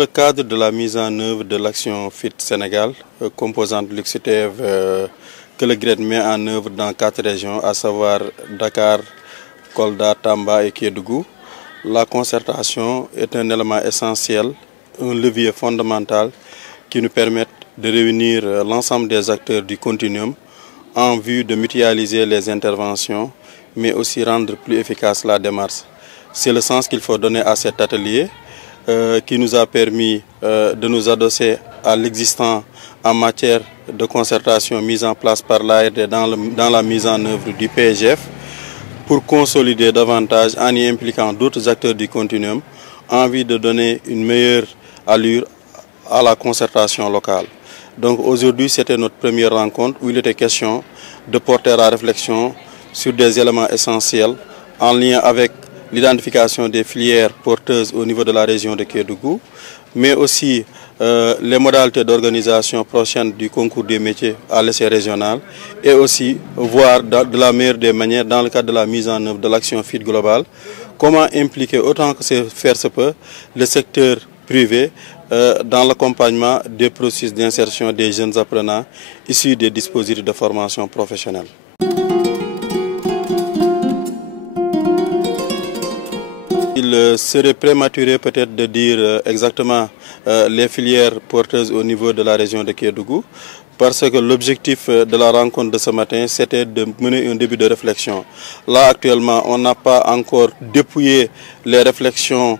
le cadre de la mise en œuvre de l'action FIT Sénégal, composante Luxitev que le GRED met en œuvre dans 4 régions, à savoir Dakar, Kolda, Tamba et Kédougou, la concertation est un élément essentiel, un levier fondamental qui nous permet de réunir l'ensemble des acteurs du continuum en vue de mutualiser les interventions, mais aussi rendre plus efficace la démarche. C'est le sens qu'il faut donner à cet atelier qui nous a permis de nous adosser à l'existant en matière de concertation mise en place par l'ARD dans la mise en œuvre du PGF pour consolider davantage en y impliquant d'autres acteurs du continuum en vue de donner une meilleure allure à la concertation locale. Donc aujourd'hui, c'était notre première rencontre où il était question de porter la réflexion sur des éléments essentiels en lien avec l'identification des filières porteuses au niveau de la région de Kédougou, mais aussi les modalités d'organisation prochaine du concours des métiers à l'échelle régionale et aussi voir de la meilleure des manières, dans le cadre de la mise en œuvre de l'action FIT globale, comment impliquer autant que faire se peut le secteur privé dans l'accompagnement des processus d'insertion des jeunes apprenants issus des dispositifs de formation professionnelle. Il serait prématuré peut-être de dire exactement les filières porteuses au niveau de la région de Kédougou, parce que l'objectif de la rencontre de ce matin, c'était de mener un début de réflexion. Là, actuellement, on n'a pas encore dépouillé les réflexions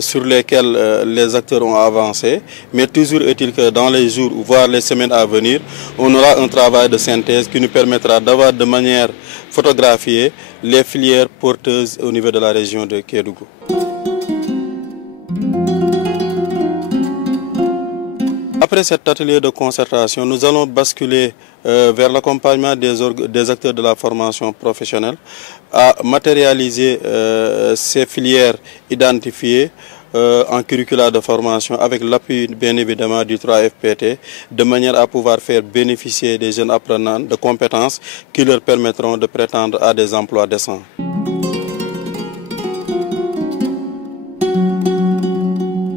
sur lesquels les acteurs ont avancé, mais toujours est-il que dans les jours, voire les semaines à venir, on aura un travail de synthèse qui nous permettra d'avoir de manière photographiée les filières porteuses au niveau de la région de Kédougou. Après cet atelier de concertation, nous allons basculer vers l'accompagnement des acteurs de la formation professionnelle à matérialiser ces filières identifiées en curricula de formation avec l'appui bien évidemment du 3FPT, de manière à pouvoir faire bénéficier des jeunes apprenants de compétences qui leur permettront de prétendre à des emplois décents.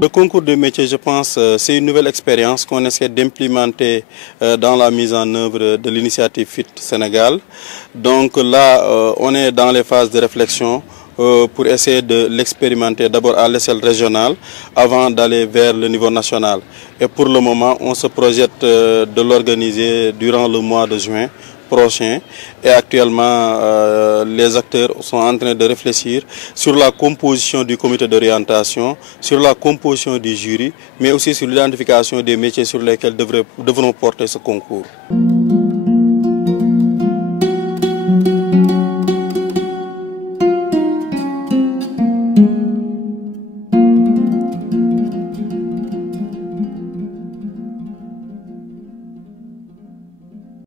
Le concours de métier, je pense, c'est une nouvelle expérience qu'on essaie d'implémenter dans la mise en œuvre de l'initiative FIT Sénégal. Donc là, on est dans les phases de réflexion pour essayer de l'expérimenter d'abord à l'échelle régionale avant d'aller vers le niveau national. Et pour le moment, on se projette de l'organiser durant le mois de juin prochain et actuellement les acteurs sont en train de réfléchir sur la composition du comité d'orientation, sur la composition du jury, mais aussi sur l'identification des métiers sur lesquels devront porter ce concours.